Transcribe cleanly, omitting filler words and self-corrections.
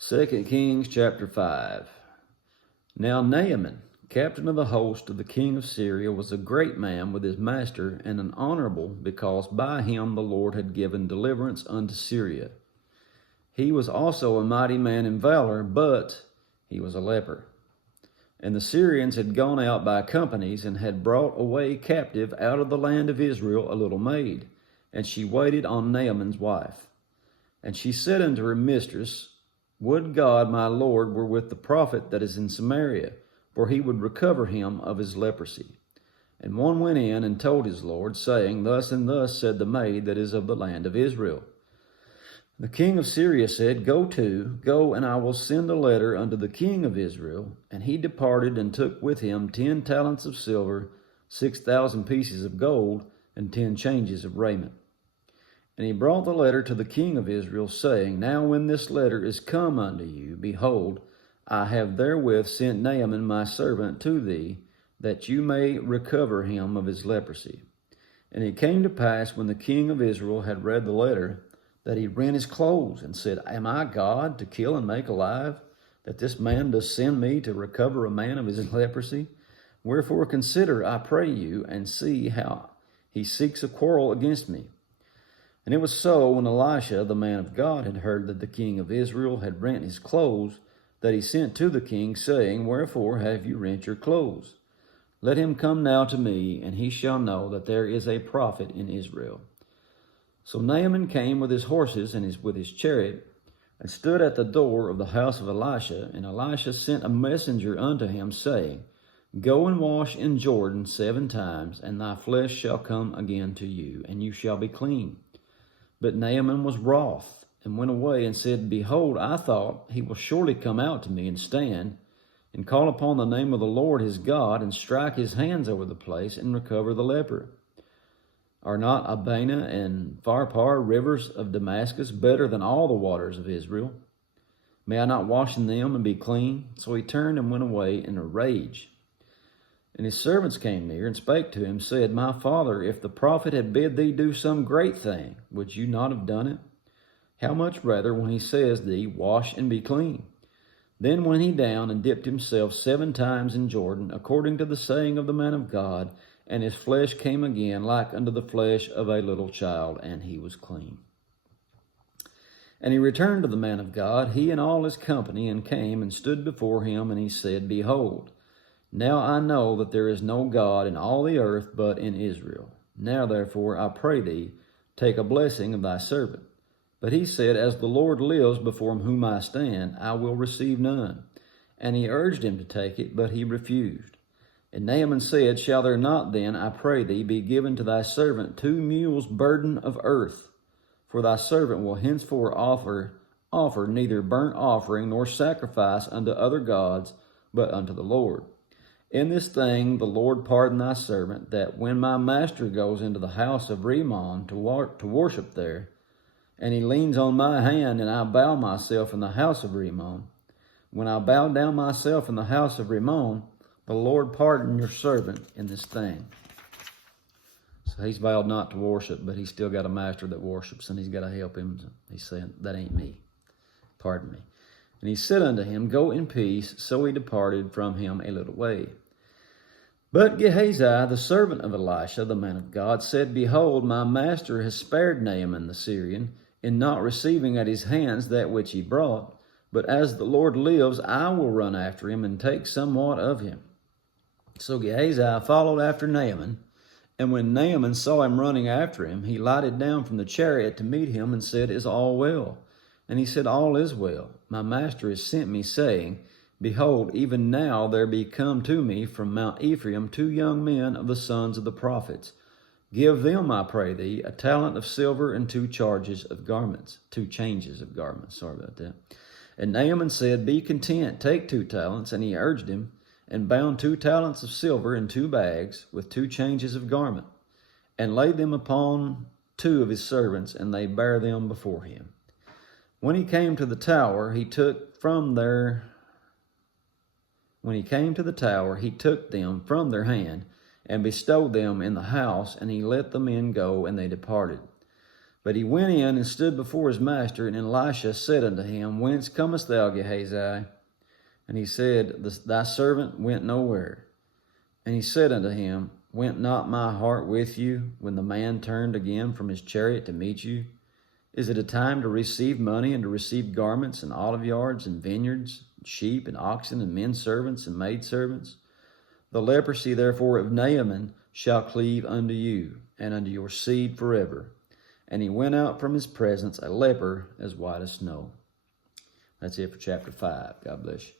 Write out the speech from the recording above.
2 Kings chapter 5. Now Naaman, captain of the host of the king of Syria, was a great man with his master, and an honorable, because by him the Lord had given deliverance unto Syria. He was also a mighty man in valor, but he was a leper. And the Syrians had gone out by companies, and had brought away captive out of the land of Israel a little maid, and she waited on Naaman's wife. And she said unto her mistress, Would God my Lord were with the prophet that is in Samaria, for he would recover him of his leprosy. And one went in and told his Lord, saying, Thus and thus said the maid that is of the land of Israel. The king of Syria said, Go, and I will send a letter unto the king of Israel. And he departed and took with him 10 talents of silver, 6,000 pieces of gold, and 10 changes of raiment. And he brought the letter to the king of Israel, saying, Now when this letter is come unto you, behold, I have therewith sent Naaman my servant to thee, that you may recover him of his leprosy. And it came to pass, when the king of Israel had read the letter, that he rent his clothes, and said, Am I God to kill and make alive, that this man does send me to recover a man of his leprosy? Wherefore consider, I pray you, and see how he seeks a quarrel against me. And it was so, when Elisha, the man of God, had heard that the king of Israel had rent his clothes, that he sent to the king, saying, Wherefore have you rent your clothes? Let him come now to me, and he shall know that there is a prophet in Israel. So Naaman came with his horses and with his chariot, and stood at the door of the house of Elisha. And Elisha sent a messenger unto him, saying, Go and wash in Jordan 7 times, and thy flesh shall come again to you, and you shall be clean. But Naaman was wroth, and went away, and said, Behold, I thought, he will surely come out to me, and stand, and call upon the name of the Lord his God, and strike his hands over the place, and recover the leper. Are not Abana and Pharpar, rivers of Damascus, better than all the waters of Israel? May I not wash in them and be clean? So he turned and went away in a rage. And his servants came near and spake to him, said, My father, if the prophet had bid thee do some great thing, would you not have done it? How much rather when he says thee, Wash and be clean? Then went he down and dipped himself 7 times in Jordan, according to the saying of the man of God, and his flesh came again like unto the flesh of a little child, and he was clean. And he returned to the man of God, he and all his company, and came and stood before him, and he said, Behold, now I know that there is no God in all the earth but in Israel. Now therefore I pray thee, take a blessing of thy servant. But he said, As the Lord lives before whom I stand, I will receive none. And he urged him to take it, but he refused. And Naaman said, Shall there not then, I pray thee, be given to thy servant 2 mules burden of earth? For thy servant will henceforth offer neither burnt offering nor sacrifice unto other gods, but unto the Lord. In this thing the Lord pardon thy servant, that when my master goes into the house of Rimmon to worship there, and he leans on my hand, and I bow myself in the house of Rimmon, when I bow down myself in the house of Rimmon, the Lord pardon your servant in this thing. So he's vowed not to worship, but he's still got a master that worships, and he's got to help him. He's saying, That ain't me. Pardon me. And he said unto him, Go in peace. So he departed from him a little way. But Gehazi, the servant of Elisha, the man of God, said, Behold, my master has spared Naaman the Syrian, in not receiving at his hands that which he brought. But as the Lord lives, I will run after him, and take somewhat of him. So Gehazi followed after Naaman, and when Naaman saw him running after him, he lighted down from the chariot to meet him, and said, Is all well? And he said, All is well. My master has sent me, saying, Behold, even now there be come to me from Mount Ephraim 2 young men of the sons of the prophets. Give them, I pray thee, a talent of silver and 2 changes of garments. Sorry about that. And Naaman said, Be content, take 2 talents. And he urged him, and bound 2 talents of silver in 2 bags, with 2 changes of garment, and laid them upon 2 of his servants, and they bare them before him. When he came to the tower, he took them from their hand, and bestowed them in the house, and he let the men go, and they departed. But he went in and stood before his master, and Elisha said unto him, Whence comest thou, Gehazi? And he said, Thy servant went nowhere. And he said unto him, Went not my heart with you when the man turned again from his chariot to meet you? Is it a time to receive money and to receive garments and olive yards and vineyards, and sheep and oxen and men servants and maidservants? The leprosy therefore of Naaman shall cleave unto you, and unto your seed forever. And he went out from his presence a leper as white as snow. That's it for chapter 5. God bless you.